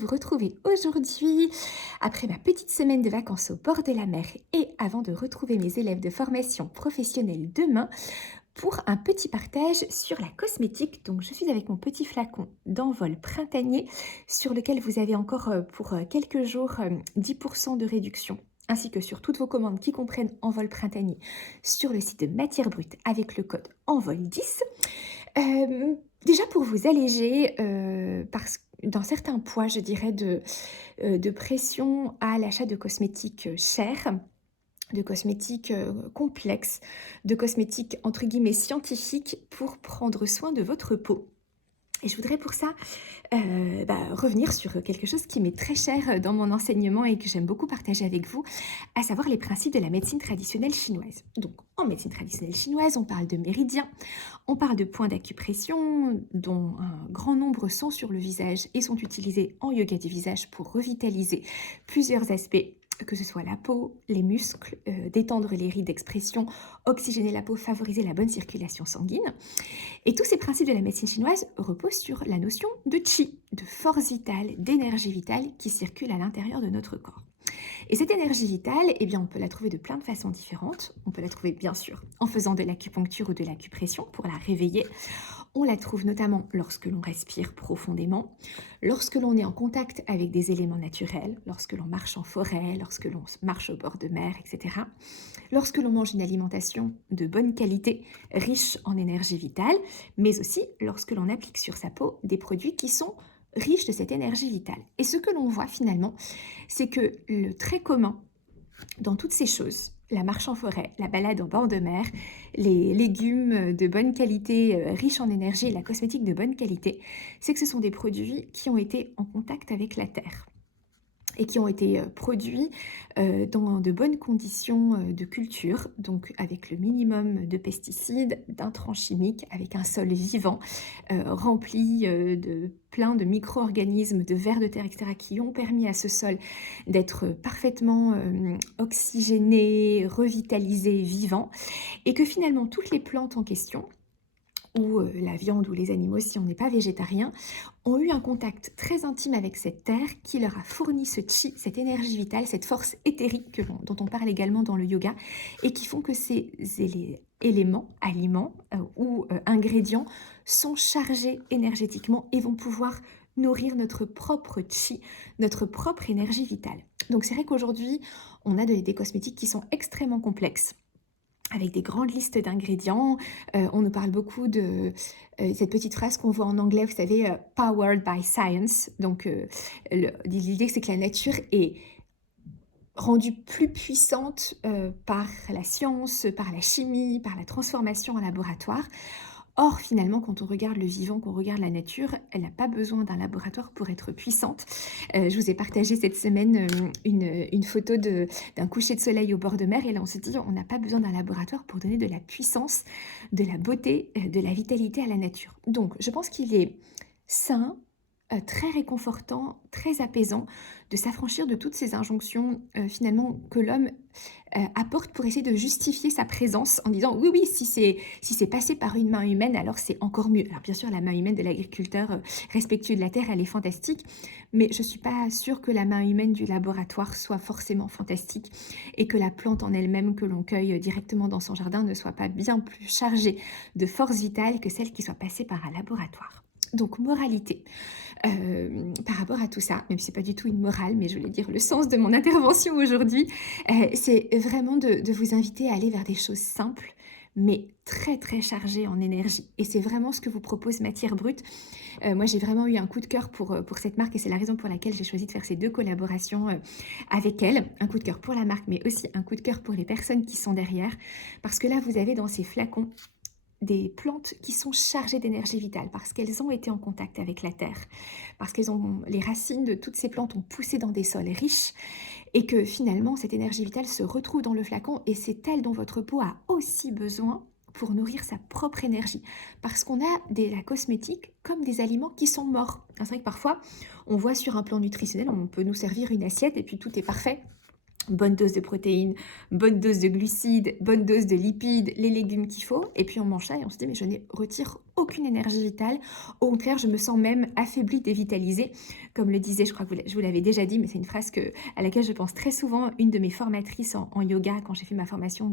Vous retrouvez aujourd'hui, après ma petite semaine de vacances au bord de la mer et avant de retrouver mes élèves de formation professionnelle demain, pour un petit partage sur la cosmétique. Donc je suis avec mon petit flacon d'envol printanier sur lequel vous avez encore pour quelques jours 10% de réduction ainsi que sur toutes vos commandes qui comprennent envol printanier sur le site de Matière Brute avec le code envol10. Déjà pour vous alléger, parce dans certains poids, je dirais, de pression à l'achat de cosmétiques, chers, de cosmétiques, complexes, de cosmétiques entre guillemets «scientifiques» pour prendre soin de votre peau. Et je voudrais pour ça, revenir sur quelque chose qui m'est très cher dans mon enseignement et que j'aime beaucoup partager avec vous, à savoir les principes de la médecine traditionnelle chinoise. Donc en médecine traditionnelle chinoise, on parle de méridiens, on parle de points d'acupression dont un grand nombre sont sur le visage et sont utilisés en yoga du visage pour revitaliser plusieurs aspects, que ce soit la peau, les muscles, détendre les rides d'expression, oxygéner la peau, favoriser la bonne circulation sanguine. Et tous ces principes de la médecine chinoise reposent sur la notion de qi, de force vitale, d'énergie vitale qui circule à l'intérieur de notre corps. Et cette énergie vitale, eh bien, on peut la trouver de plein de façons différentes. On peut la trouver bien sûr en faisant de l'acupuncture ou de l'acupression pour la réveiller. On la trouve notamment lorsque l'on respire profondément, lorsque l'on est en contact avec des éléments naturels, lorsque l'on marche en forêt, lorsque l'on marche au bord de mer, etc. Lorsque l'on mange une alimentation de bonne qualité, riche en énergie vitale, mais aussi lorsque l'on applique sur sa peau des produits qui sont riches de cette énergie vitale. Et ce que l'on voit finalement, c'est que le trait commun dans toutes ces choses, la marche en forêt, la balade en bord de mer, les légumes de bonne qualité, riches en énergie et la cosmétique de bonne qualité, c'est que ce sont des produits qui ont été en contact avec la terre et qui ont été produits dans de bonnes conditions de culture, donc avec le minimum de pesticides, d'intrants chimiques, avec un sol vivant, rempli de plein de micro-organismes, de vers de terre, etc., qui ont permis à ce sol d'être parfaitement oxygéné, revitalisé, vivant, et que finalement toutes les plantes en question, ou la viande ou les animaux si on n'est pas végétarien, ont eu un contact très intime avec cette terre qui leur a fourni ce chi, cette énergie vitale, cette force éthérique dont on parle également dans le yoga, et qui font que ces éléments, aliments ou ingrédients sont chargés énergétiquement et vont pouvoir nourrir notre propre chi, notre propre énergie vitale. Donc c'est vrai qu'aujourd'hui, on a des cosmétiques qui sont extrêmement complexes, avec des grandes listes d'ingrédients. On nous parle beaucoup de cette petite phrase qu'on voit en anglais, vous savez, powered by science. Donc, l'idée, c'est que la nature est rendue plus puissante par la science, par la chimie, par la transformation en laboratoire. Or, finalement, quand on regarde le vivant, qu'on regarde la nature, elle n'a pas besoin d'un laboratoire pour être puissante. Je vous ai partagé cette semaine une photo d'un coucher de soleil au bord de mer, et là on se dit on n'a pas besoin d'un laboratoire pour donner de la puissance, de la beauté, de la vitalité à la nature. Donc, je pense qu'il est sain, très réconfortant, très apaisant de s'affranchir de toutes ces injonctions finalement que l'homme apporte pour essayer de justifier sa présence en disant oui, oui, si c'est passé par une main humaine, alors c'est encore mieux. Alors bien sûr, la main humaine de l'agriculteur respectueux de la terre, elle est fantastique, mais je ne suis pas sûre que la main humaine du laboratoire soit forcément fantastique et que la plante en elle-même que l'on cueille directement dans son jardin ne soit pas bien plus chargée de force vitale que celle qui soit passée par un laboratoire. Donc, moralité, par rapport à tout ça, même si c'est pas du tout une morale, mais je voulais dire le sens de mon intervention aujourd'hui, c'est vraiment de vous inviter à aller vers des choses simples, mais très très chargées en énergie. Et c'est vraiment ce que vous propose Matière Brute. Moi, j'ai vraiment eu un coup de cœur pour cette marque et c'est la raison pour laquelle j'ai choisi de faire ces 2 collaborations avec elle. Un coup de cœur pour la marque, mais aussi un coup de cœur pour les personnes qui sont derrière. Parce que là, vous avez dans ces flacons des plantes qui sont chargées d'énergie vitale parce qu'elles ont été en contact avec la terre, parce qu'elles ont les racines de toutes ces plantes ont poussé dans des sols riches et que finalement cette énergie vitale se retrouve dans le flacon et c'est elle dont votre peau a aussi besoin pour nourrir sa propre énergie. Parce qu'on a la cosmétique comme des aliments qui sont morts. C'est vrai que parfois, on voit sur un plan nutritionnel, on peut nous servir une assiette et puis tout est parfait. Bonne dose de protéines, bonne dose de glucides, bonne dose de lipides, les légumes qu'il faut. Et puis on mange ça et on se dit, mais je ne retire aucune énergie vitale. Au contraire, je me sens même affaiblie, dévitalisée. Comme le disait, je crois que je vous l'avais déjà dit, mais c'est une phrase à laquelle je pense très souvent, une de mes formatrices en yoga, quand j'ai fait ma formation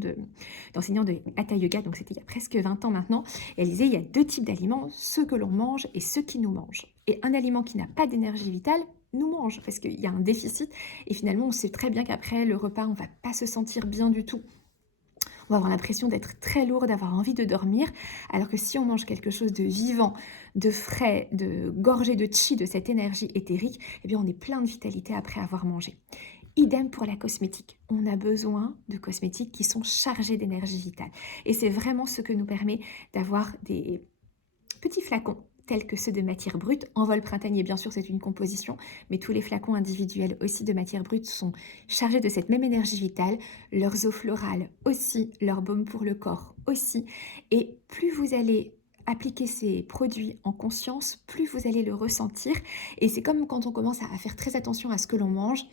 d'enseignant de Hatha Yoga, donc c'était il y a presque 20 ans maintenant. Et elle disait, il y a deux types d'aliments, ceux que l'on mange et ceux qui nous mangent. Et un aliment qui n'a pas d'énergie vitale nous mange, parce qu'il y a un déficit. Et finalement, on sait très bien qu'après le repas, on ne va pas se sentir bien du tout. On va avoir l'impression d'être très lourd, d'avoir envie de dormir, alors que si on mange quelque chose de vivant, de frais, de gorgé de chi, de cette énergie éthérique, eh bien on est plein de vitalité après avoir mangé. Idem pour la cosmétique. On a besoin de cosmétiques qui sont chargés d'énergie vitale. Et c'est vraiment ce que nous permet d'avoir des petits flacons tels que ceux de matière brute. Envol printanier, bien sûr, c'est une composition, mais tous les flacons individuels aussi de matière brute sont chargés de cette même énergie vitale, leurs eaux florales aussi, leur baume pour le corps aussi. Et plus vous allez appliquer ces produits en conscience, plus vous allez le ressentir. Et c'est comme quand on commence à faire très attention à ce que l'on mange.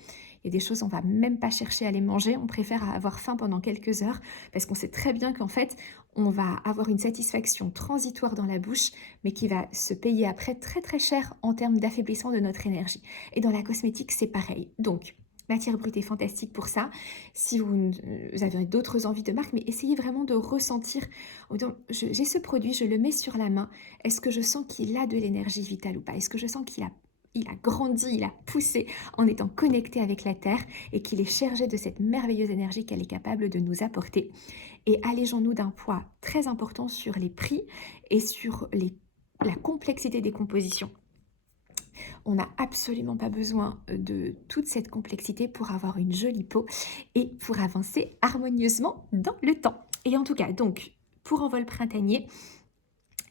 Il y a des choses, on va même pas chercher à les manger, on préfère avoir faim pendant quelques heures parce qu'on sait très bien qu'en fait, on va avoir une satisfaction transitoire dans la bouche, mais qui va se payer après très très cher en termes d'affaiblissement de notre énergie. Et dans la cosmétique, c'est pareil. Donc, matière brute est fantastique pour ça. Si vous avez d'autres envies de marque, mais essayez vraiment de ressentir, en disant, j'ai ce produit, je le mets sur la main, est-ce que je sens qu'il a de l'énergie vitale ou pas? Est-ce que je sens qu'il a grandi, il a poussé en étant connecté avec la Terre et qu'il est chargé de cette merveilleuse énergie qu'elle est capable de nous apporter. Et allégeons-nous d'un poids très important sur les prix et sur la complexité des compositions. On n'a absolument pas besoin de toute cette complexité pour avoir une jolie peau et pour avancer harmonieusement dans le temps. Et en tout cas, donc, pour Envol printanier,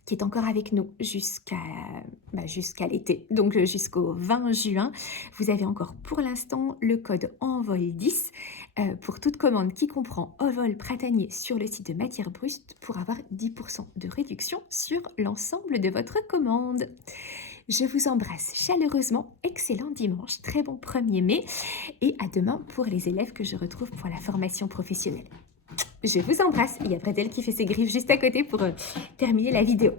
qui est encore avec nous jusqu'à l'été, donc jusqu'au 20 juin. Vous avez encore pour l'instant le code ENVOL10 pour toute commande qui comprend Envol printanier sur le site de Matière Brute pour avoir 10% de réduction sur l'ensemble de votre commande. Je vous embrasse chaleureusement, excellent dimanche, très bon 1er mai et à demain pour les élèves que je retrouve pour la formation professionnelle. Je vous embrasse. Il y a Bredel qui fait ses griffes juste à côté pour terminer la vidéo.